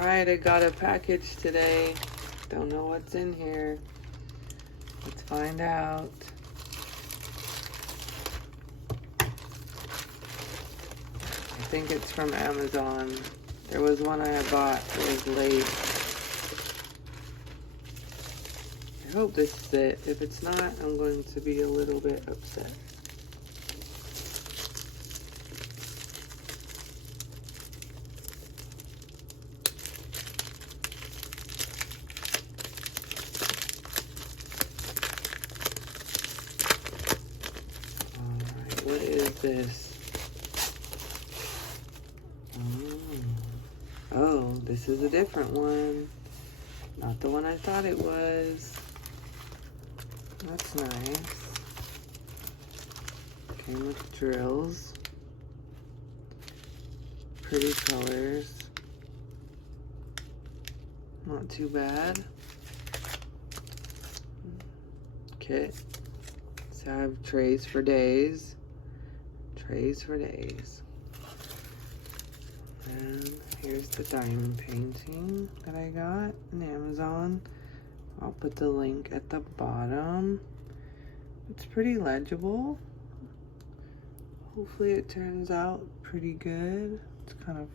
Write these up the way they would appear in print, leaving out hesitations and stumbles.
Alright, I got a package today. Don't know what's in here. Let's find out. I think it's from Amazon. There was one I had bought. It was late. I hope this is it. If it's not, I'm going to be a little bit upset. Alright, what is this? Oh, this is a different one. Not the one I thought it was. That's nice. Came with drills. Pretty colors. Not too bad. Kit. So I have trays for days. Trays for days. And here's the diamond painting that I got on Amazon. I'll put the link at the bottom. It's pretty legible. Hopefully it turns out pretty good. It's kind of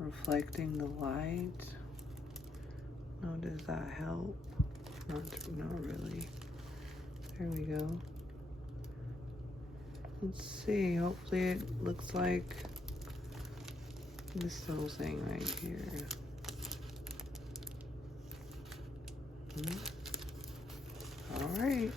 reflecting the light. Oh, does that help? Not really. There we go. Let's see. Hopefully it looks like this little thing right here. All right.